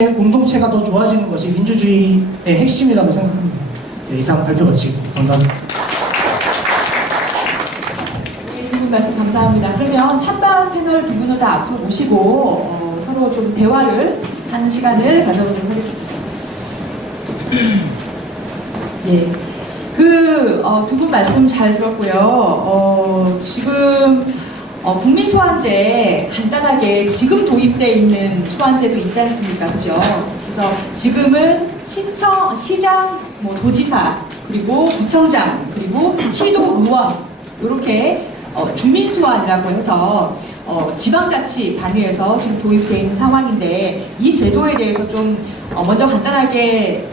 공동체가 더 좋아지는 것이 민주주의의 핵심이라고 생각합니다. 네, 이상 발표 마치겠습니다. 감사합니다. 네, 두 분 말씀 감사합니다. 그러면 찬반 패널 두 분을 다 앞으로 모시고 서로 좀 대화를 하는 시간을 가져보도록 하겠습니다. 예, 두 분 말씀 잘 들었고요. 지금 국민 소환제 간단하게 지금 도입되어 있는 소환제도 있지 않습니까? 그죠? 그래서 지금은 시장, 도지사, 그리고 구청장, 그리고 시도의원 이렇게 주민 소환이라고 해서 지방자치 단위에서 지금 도입되어 있는 상황인데 이 제도에 대해서 좀 먼저 간단하게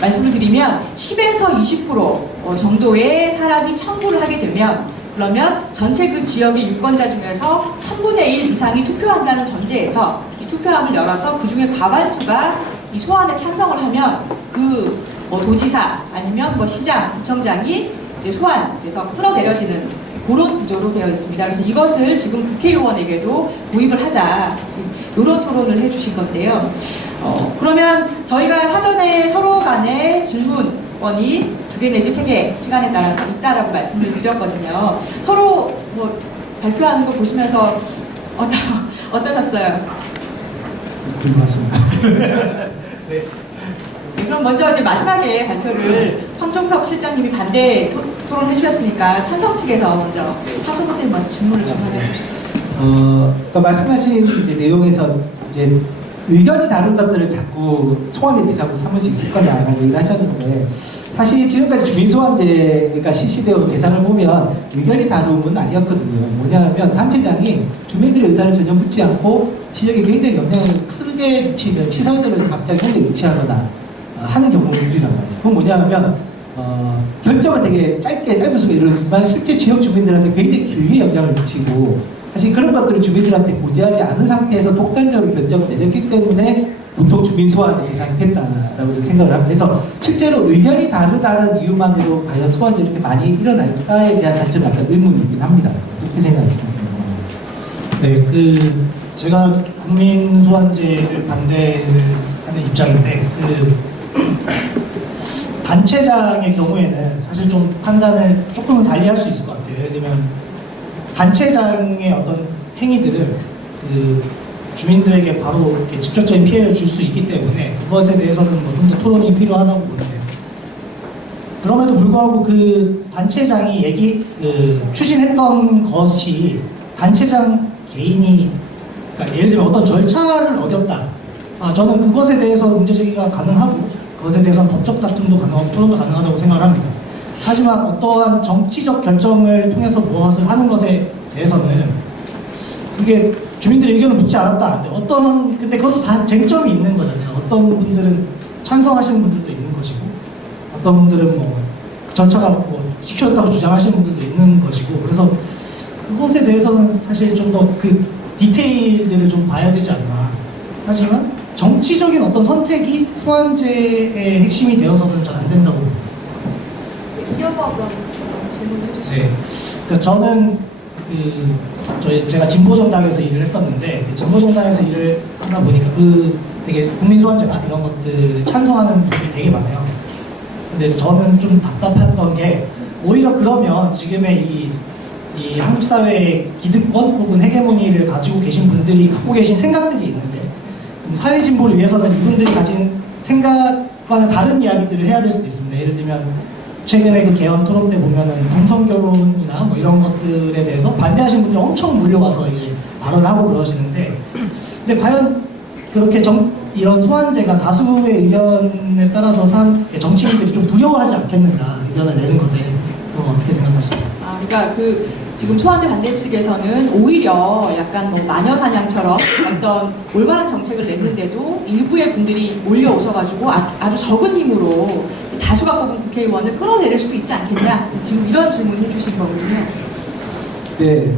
말씀을 드리면 10에서 20% 정도의 사람이 청구를 하게 되면 그러면 전체 그 지역의 유권자 중에서 3분의 1 이상이 투표한다는 전제에서 이 투표함을 열어서 그 중에 과반수가 이 소환에 찬성을 하면 그 도지사 아니면 시장, 구청장이 이제 소환돼서 끌어내려지는 그런 구조로 되어 있습니다. 그래서 이것을 지금 국회의원에게도 도입을 하자 이런 토론을 해주신 건데요. 그러면 저희가 사전에 서로 간에 질문권이 2개 내지 3개 시간에 따라서 있다라고 말씀을 드렸거든요. 서로 발표하는 거 보시면서 어떠셨어요? 궁금하십니다. 네, 그럼 먼저 이제 마지막에 발표를 황종석 실장님이 반대 토론해 주셨으니까 찬성 측에서 먼저 하승우 선생님 먼저 질문을 좀 해주시죠. 그러니까 말씀하신 이제 내용에서 이제 의견이 다른 것들을 자꾸 소환의 대상으로 삼을 수 있을 거냐라는 얘기를 하셨는데 사실 지금까지 주민소환제가 실시되어 온 대상을 보면 의견이 다름은 아니었거든요. 뭐냐면 단체장이 주민들의 의사를 전혀 묻지 않고 지역에 굉장히 영향을 크게 미치는 시설들을 갑자기 혼자 유치하거나 하는 경우들이란 말이죠. 그건 뭐냐면 결정은 되게 짧은 수가 이루어지지만 실제 지역 주민들한테 굉장히 길게 영향을 미치고 사실 그런 것들을 주민들한테 고지하지 않은 상태에서 독단적으로 결정을 내렸기 때문에 보통 주민 소환의 대상이 됐다라고 생각을 합니다. 그래서 실제로 의견이 다르다는 이유만으로 과연 소환이 이렇게 많이 일어날까에 대한 사실은 약간 의문이 있긴 합니다. 어떻게 생각하시나요? 네, 제가 국민 소환제를 반대하는 입장인데 단체장의 경우에는 사실 좀 판단을 조금은 달리할 수 있을 것 같아요. 예를 들면 단체장의 어떤 행위들은 주민들에게 바로 이렇게 직접적인 피해를 줄 수 있기 때문에 그것에 대해서는 좀 더 토론이 필요하다고 보는데요. 그럼에도 불구하고 그 단체장이 추진했던 것이 단체장 개인이 그러니까 예를 들면 어떤 절차를 어겼다. 저는 그것에 대해서 문제제기가 가능하고 그것에 대해서는 법적 다툼도 가능하고 토론도 가능하다고 생각을 합니다. 하지만 어떠한 정치적 결정을 통해서 무엇을 하는 것에 대해서는 이게 주민들의 의견을 묻지 않았다. 근데 그것도 다 쟁점이 있는 거잖아요. 어떤 분들은 찬성하시는 분들도 있는 것이고, 어떤 분들은 절차가 시켰다고 주장하시는 분들도 있는 것이고, 그래서 그것에 대해서는 사실 좀 더 그 디테일들을 좀 봐야 되지 않나. 하지만 정치적인 어떤 선택이 소환제의 핵심이 되어서는 잘 안 된다고 봅니다. 이어서 그럼 질문해 주시죠. 네. 그러니까 저는 제가 진보정당에서 일을 했었는데 진보정당에서 일을 하다 보니까 되게 국민소환제나 이런 것들 찬성하는 분들이 되게 많아요. 근데 저는 좀 답답했던 게 오히려 그러면 지금의 이 한국 사회의 기득권 혹은 헤게모니를 가지고 계신 분들이 갖고 계신 생각들이 있는데 사회 진보를 위해서는 이분들이 가진 생각과는 다른 이야기들을 해야 될 수도 있습니다. 예를 들면 최근에 그 개헌 토론 때 보면은 동성결혼이나 이런 것들에 대해서 반대하시는 분들이 엄청 몰려와서 이제 발언을 하고 그러시는데, 근데 과연 그렇게 이런 소환제가 다수의 의견에 따라서 정치인들이 좀 두려워하지 않겠는가, 의견을 내는 것에. 그럼 어떻게 생각하십니까? 그러니까 지금 소환제 반대 측에서는 오히려 약간 마녀사냥처럼 어떤 올바른 정책을 냈는데도 일부의 분들이 몰려오셔가지고 아주 적은 힘으로 다수가 뽑은 국회의원을 끌어내릴 수도 있지 않겠냐, 지금 이런 질문 해주신 거거든요. 네,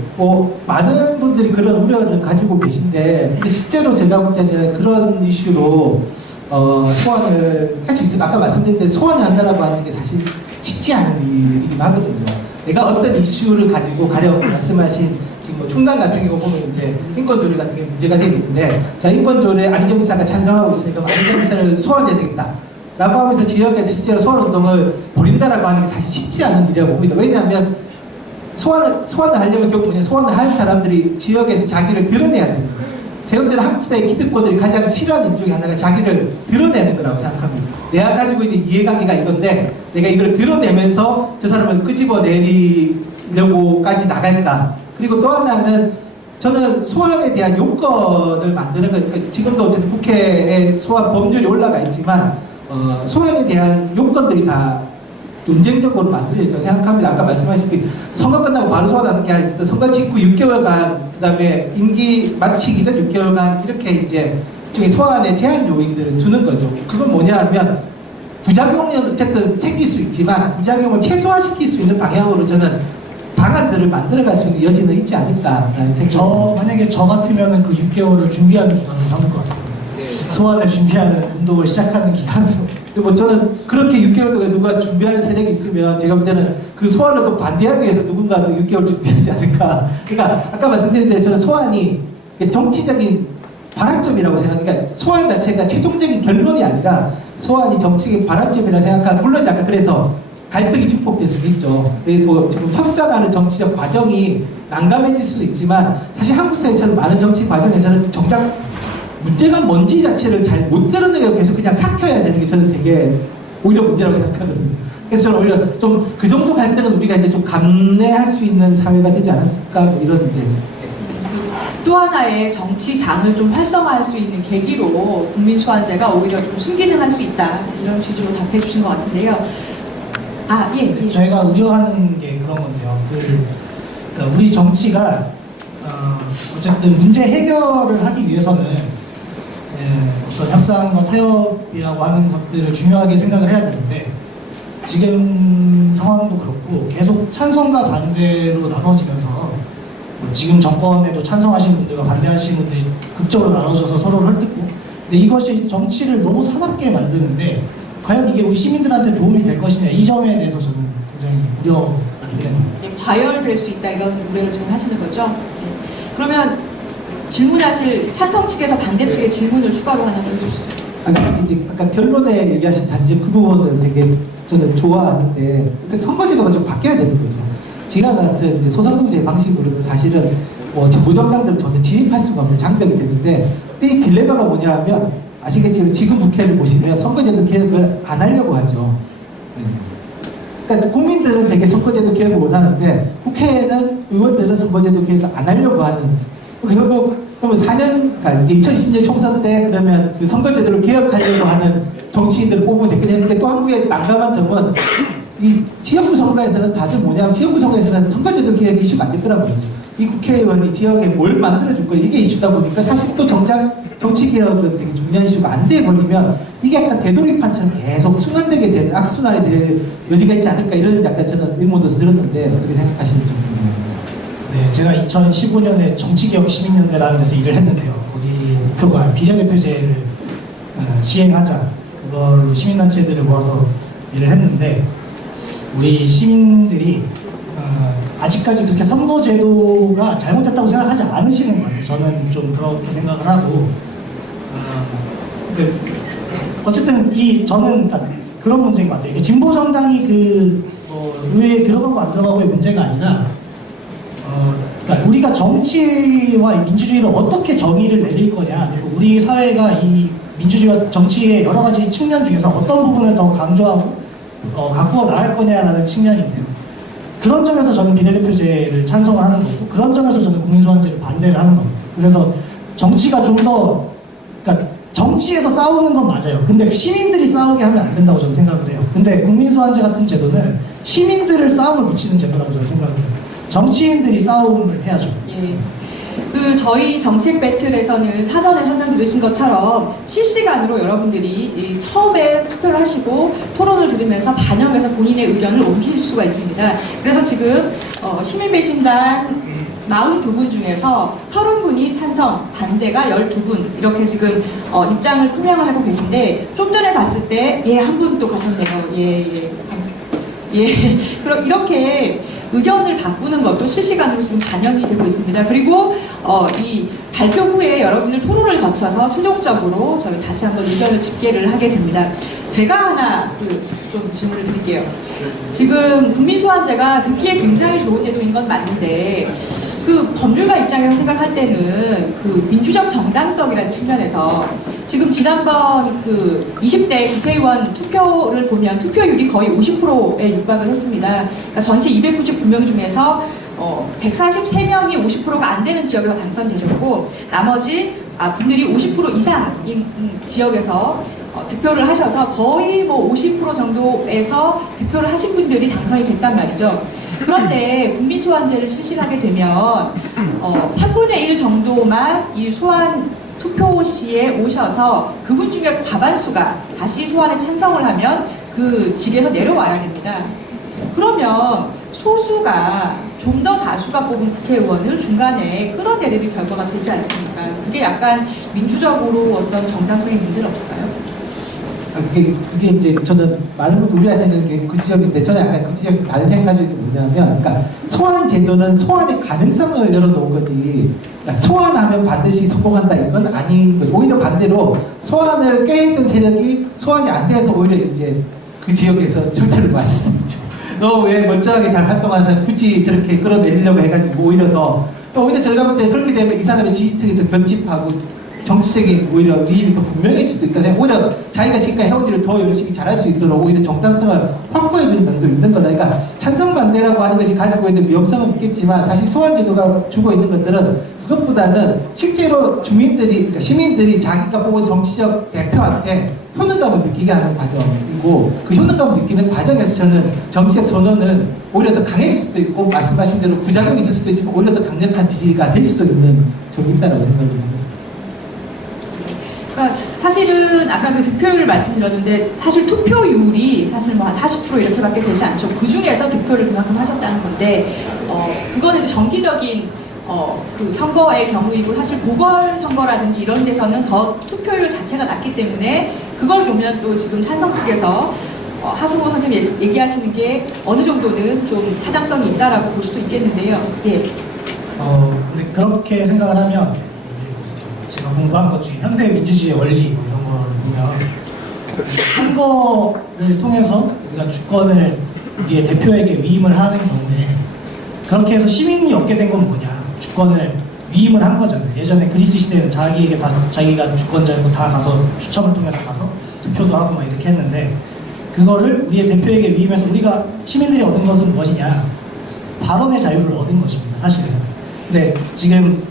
많은 분들이 그런 우려를 가지고 계신데, 근데 실제로 제가 볼 때는 그런 이슈로 소환을 할 수 있으면 아까 말씀드린 대로 소환을 한다라고 하는 게 사실 쉽지 않은 일이긴 하거든요. 내가 어떤 이슈를 가지고 가령 말씀하신 지금 뭐 충남 같은 경우 보면 이제 인권조례 같은 게 문제가 되겠는데, 자, 인권조례 안희정 지사가 찬성하고 있으니까 안희정 지사를 소환해야 되겠다 라고 하면서 지역에서 실제로 소환운동을 벌인다라고 하는 게 사실 쉽지 않은 일이라고 봅니다. 왜냐하면 소환을 하려면 결국 뭐냐, 소환을 할 사람들이 지역에서 자기를 드러내야 됩니다. 제가 볼 때는 한국 사회 기득권들이 가장 싫어하는 일 중에 하나가 자기를 드러내는 거라고 생각합니다. 내가 가지고 있는 이해관계가 이건데 내가 이걸 드러내면서 저 사람을 끄집어내려고까지 나갈까. 그리고 또 하나는 저는 소환에 대한 요건을 만드는 거, 그러니까 지금도 어쨌든 국회에 소환 법률이 올라가 있지만 소환에 대한 요건들이 다 논쟁적으로 만들어졌다고 생각합니다. 아까 말씀하셨듯이 선거 끝나고 바로 소환하는 게 아니라 선거 직후 6개월간, 그 다음에 임기 마치기 전 6개월간 이렇게 이제 일종의 소환의 제한 요인들을 두는 거죠. 그건 뭐냐 하면 부작용은 어쨌든 생길 수 있지만 부작용을 최소화시킬 수 있는 방향으로 저는 방안들을 만들어갈 수 있는 여지는 있지 않을까라는 생각입니다. 만약에 저 같으면은 그 6개월을 준비하는 기간으로 삼을 것 같아요. 소환을 준비하는 운동을 시작하는 기간으로. 뭐 저는 그렇게 6개월 동안 누가 준비하는 세력이 있으면 제가 볼 때는 그 소환을 또 반대하기 위해서 누군가도 6개월 준비하지 않을까. 그러니까 아까 말씀드린 대로 저는 소환이 정치적인 발화점이라고 생각해요. 그러니까 소환 자체가 최종적인 결론이 아니라 소환이 정치적인 발화점이라고 생각하는, 물론 약간 그래서 갈등이 증폭될 수도 있죠. 뭐 지금 협상하는 정치적 과정이 난감해질 수도 있지만 사실 한국 사회처럼 많은 정치 과정에서는 정작 문제가 뭔지 자체를 잘 못 드러내고 계속 그냥 삭혀야 되는 게 저는 되게 오히려 문제라고 생각하거든요. 그래서 저는 오히려 좀 그 정도 갈등은 우리가 이제 좀 감내할 수 있는 사회가 되지 않았을까, 뭐 이런 이제. 또 하나의 정치장을 좀 활성화할 수 있는 계기로 국민소환제가 오히려 좀 순기능할 수 있다, 이런 취지로 답해 주신 것 같은데요. 예. 저희가 우려하는 게 그런 건데요. 그러니까 우리 정치가 어쨌든 문제 해결을 하기 위해서는 어떤 협상과 타협이라고 하는 것들을 중요하게 생각을 해야 되는데, 지금 상황도 그렇고 계속 찬성과 반대로 나눠지면서 뭐 지금 정권에도 찬성하시는 분들과 반대하시는 분들이 극적으로 나눠져서 서로를 헐뜯고, 근데 이것이 정치를 너무 사납게 만드는데 과연 이게 우리 시민들한테 도움이 될 것이냐, 이 점에 대해서 저는 굉장히 우려가 되는 겁니다. 과열될 수 있다, 이런 우려를 지금 하시는 거죠? 네. 그러면 질문하실 찬성 측에서 반대 측의 질문을 추가로 하나 더 해주시죠. 아까 결론에 얘기하신 다시 그 부분을 되게 저는 좋아하는데, 일단 선거제도가 좀 바뀌어야 되는 거죠. 지금 같은 이제 소선거제 방식으로는 사실은 뭐 보정당들은 전혀 진입할 수가 없는 장벽이 되는데, 이 딜레마가 뭐냐 하면 아시겠지만 지금 국회를 보시면 선거제도 개혁을 안 하려고 하죠. 그러니까 국민들은 되게 선거제도 개혁을 원하는데 국회에는 의원들은 선거제도 개혁을 안 하려고 하는, 결국 그러면 4년, 그러니까 2020년 총선 때 그러면 그 선거제도를 개혁하려고 하는 정치인들을 뽑으면 됐긴 했는데, 또 한국의 난감한 점은 이 지역구 선거에서는 다들 뭐냐면 지역구 선거에서는 선거제도 개혁이 이슈가 안 됐더라고요. 이 국회의원이 지역에 뭘 만들어줄 거야, 이게 이슈다 보니까 사실 또 정작 정치개혁은 되게 중요한 이슈가 안 돼 버리면 이게 약간 되돌이판처럼 계속 순환되게 되는, 악순환이 될 여지가 있지 않을까, 이런 약간 저는 의문도 들었는데 어떻게 생각하시는지 궁금해요. 네, 제가 2015년에 정치개혁 시민연대라는 데서 일을 했는데요. 거기 목표가 비례대표제를 시행하자, 그걸로 시민단체들을 모아서 일을 했는데, 우리 시민들이 아직까지 그렇게 선거제도가 잘못됐다고 생각하지 않으시는 것 같아요. 저는 좀 그렇게 생각을 하고, 어쨌든 저는 그러니까 그런 문제인 것 같아요. 이게 진보 정당이 의회에 들어가고 안 들어가고의 문제가 아니라, 그러니까 우리가 정치와 민주주의를 어떻게 정의를 내릴 거냐, 그리고 우리 사회가 이 민주주의와 정치의 여러 가지 측면 중에서 어떤 부분을 더 강조하고 가꾸어 나갈 거냐라는 측면인데요. 그런 점에서 저는 비례대표제를 찬성을 하는 거고, 그런 점에서 저는 국민소환제를 반대를 하는 겁니다. 그래서 정치가 좀 더, 그러니까 정치에서 싸우는 건 맞아요. 근데 시민들이 싸우게 하면 안 된다고 저는 생각을 해요. 근데 국민소환제 같은 제도는 시민들을 싸움을 붙이는 제도라고 저는 생각을 해요. 정치인들이 싸움을 해야죠. 예. 저희 정책 배틀에서는 사전에 설명 들으신 것처럼 실시간으로 여러분들이 처음에 투표를 하시고 토론을 들으면서 반영해서 본인의 의견을 옮기실 수가 있습니다. 그래서 지금 시민 배심단 42분 중에서 30분이 찬성, 반대가 12분, 이렇게 지금 입장을 표명을 하고 계신데, 좀 전에 봤을 때 한 분 또 가셨네요. 예. 그럼 이렇게 의견을 바꾸는 것도 실시간으로 지금 반영이 되고 있습니다. 그리고 이 발표 후에 여러분들 토론을 거쳐서 최종적으로 저희 다시 한번 의견을 집계를 하게 됩니다. 제가 하나 좀 질문을 드릴게요. 지금 국민소환제가 듣기에 굉장히 좋은 제도인 건 맞는데 그 법률가 입장에서 생각할 때는 그 민주적 정당성이라는 측면에서 지금 지난번 그 20대 국회의원 투표를 보면 투표율이 거의 50%에 육박을 했습니다. 그러니까 전체 299명 중에서 143명이 50%가 안 되는 지역에서 당선되셨고 나머지 분들이 50% 이상인 지역에서 득표를 하셔서 거의 뭐 50% 정도에서 득표를 하신 분들이 당선이 됐단 말이죠. 그런데 국민소환제를 실시하게 되면 3분의 1 정도만 이 소환 투표 시에 오셔서 그분 중에 과반수가 다시 소환에 찬성을 하면 그 직에서 내려와야 됩니다. 그러면 소수가 좀 더 다수가 뽑은 국회의원을 중간에 끌어내리는 결과가 되지 않습니까? 그게 약간 민주적으로 어떤 정당성의 문제는 없을까요? 그게 이제 저는 많은 분들 우려하시는 게 그 지역인데 저는 약간 그 지역에서 다른 생각이 뭐냐면 그러니까 소환 제도는 소환의 가능성을 열어놓은 거지 그러니까 소환하면 반드시 성공한다 이건 아닌 거죠. 오히려 반대로 소환을 깨있던 세력이 소환이 안 돼서 오히려 이제 그 지역에서 절대로 맞습니다. 너 왜 멀쩡하게 잘 활동해서 굳이 저렇게 끌어내리려고 해가지고 오히려 오히려 저희가 볼 때 그렇게 되면 이 사람의 지지층이 더 결집하고 정치적인 오히려 위임이 더 분명해질 수도 있다. 오히려 자기가 지금까지 해온 일을 더 열심히 잘할 수 있도록 오히려 정당성을 확보해주는 면도 있는 거다. 그러니까 찬성 반대라고 하는 것이 가지고 있는 위험성은 있겠지만 사실 소환제도가 주고 있는 것들은 그것보다는 실제로 주민들이, 그러니까 시민들이 자기가 뽑은 정치적 대표한테 효능감을 느끼게 하는 과정이고 그 효능감을 느끼는 과정에서 저는 정치적 선언은 오히려 더 강해질 수도 있고 말씀하신 대로 부작용이 있을 수도 있지만 오히려 더 강력한 지지가 될 수도 있는 점이 있다고 생각합니다. 그러니까 사실은 아까 그 득표율을 말씀드렸는데 사실 투표율이 사실 뭐 한 40% 이렇게밖에 되지 않죠. 그 중에서 득표를 그만큼 하셨다는 건데 그거는 이제 정기적인 그 선거의 경우이고 사실 보궐선거라든지 이런 데서는 더 투표율 자체가 낮기 때문에 그걸 보면 또 지금 찬성 측에서 하승호 선생님이 얘기하시는 게 어느 정도는 좀 타당성이 있다라고 볼 수도 있겠는데요. 예. 근데 그렇게 생각을 하면 제가 공부한 것 중에 현대 민주주의 원리 뭐 이런 걸 보면 선거를 통해서 우리가 주권을 우리의 대표에게 위임을 하는 경우에 그렇게 해서 시민이 얻게 된 건 뭐냐? 주권을 위임을 한 거잖아요. 예전에 그리스 시대에는 자기가 주권자고 다 가서 추첨을 통해서 가서 투표도 하고 막 이렇게 했는데 그거를 우리의 대표에게 위임해서 우리가 시민들이 얻은 것은 무엇이냐? 발언의 자유를 얻은 것입니다. 사실은. 근데 지금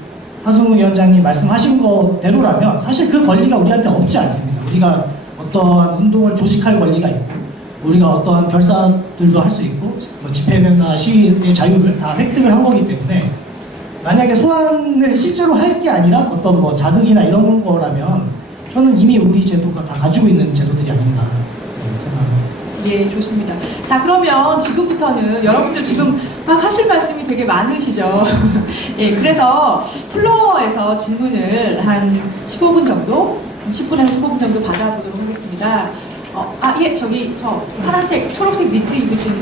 하승우 위원장님 말씀하신 거대로라면 사실 그 권리가 우리한테 없지 않습니다. 우리가 어떠한 운동을 조직할 권리가 있고 우리가 어떠한 결사들도 할 수 있고 뭐 집회나 시위의 자유를 다 획득을 한 거기 때문에 만약에 소환을 실제로 할 게 아니라 어떤 뭐 자극이나 이런 거라면 저는 이미 우리 제도가 다 가지고 있는 제도들이 아닌가 생각합니다. 예, 좋습니다. 자, 그러면 지금부터는 여러분들 지금 막 하실 말씀이 되게 많으시죠? 예, 그래서 플로어에서 질문을 한 15분 정도, 10분에서 15분 정도 받아보도록 하겠습니다. 예, 저기, 저 파란색, 초록색 니트 입으신,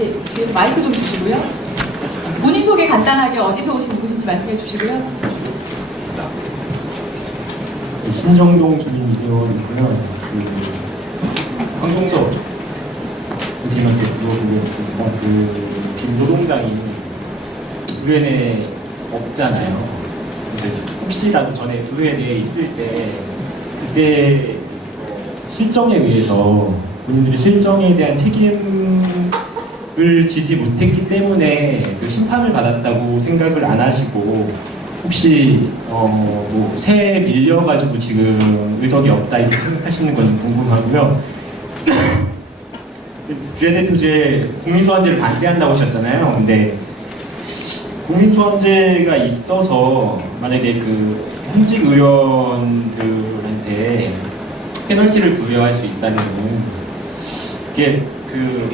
예, 마이크 좀 주시고요. 본인 소개 간단하게 어디서 오신 누구신지 말씀해 주시고요. 신정동 주민 이대원이고요. 황동석 선생님한테 물어보겠습니다. 지금 노동당이 의회내에 없잖아요. 그래서 혹시라도 전에 의회내에 있을 때 그때 실정에 의해서 본인들이 실정에 대한 책임을 지지 못했기 때문에 그 심판을 받았다고 생각을 안 하시고 혹시 뭐 새에 밀려가지고 지금 의석이 없다 이렇게 생각하시는 건 궁금하고요. 비례대표제 국민소환제를 반대한다고 하셨잖아요. 근데 국민소환제가 있어서 만약에 그 현직 의원들한테 페널티를 부여할 수 있다면 이게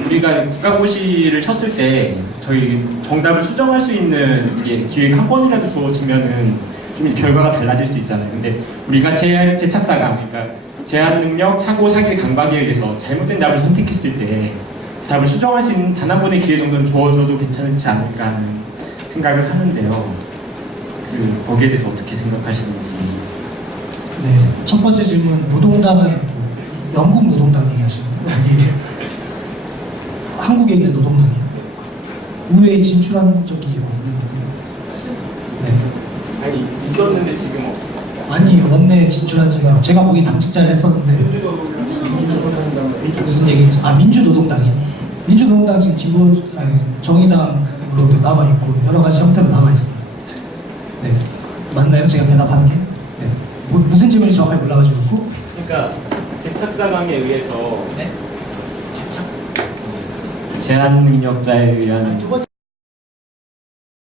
우리가 국가고시를 쳤을 때 저희 정답을 수정할 수 있는 이게 기회가 한 번이라도 주어지면은 좀 결과가 달라질 수 있잖아요. 근데 우리가 제착사감, 그러니까 제한 능력, 착오, 사기, 강박에 의해서 잘못된 답을 선택했을 때 답을 수정할 수 있는 단 한 번의 기회 정도는 주어줘도 괜찮지 않을까 하는 생각을 하는데요. 거기에 대해서 어떻게 생각하시는지. 네, 첫 번째 질문, 노동당은 뭐 영국 노동당 얘기하시는 거예요? 아니, 한국에 있는 노동당이요? 의회에 진출한 적이 없는 네. 아니 있었는데 지금 없어요. 아니, 원내에 진출한 지가 제가 거기 당직자를 했었는데 무슨 얘기인지. 아, 민주노동당이요? 민주노동당 지금 진보, 아니, 정의당으로도 나와 있고 여러 가지 형태로 나와 있습니다. 네, 맞나요? 제가 대답하는 게? 네. 무슨 질문인지 정확히 몰라가지고. 그러니까 재착상항에 의해서 네? 제한 능력자에 의한 두 번째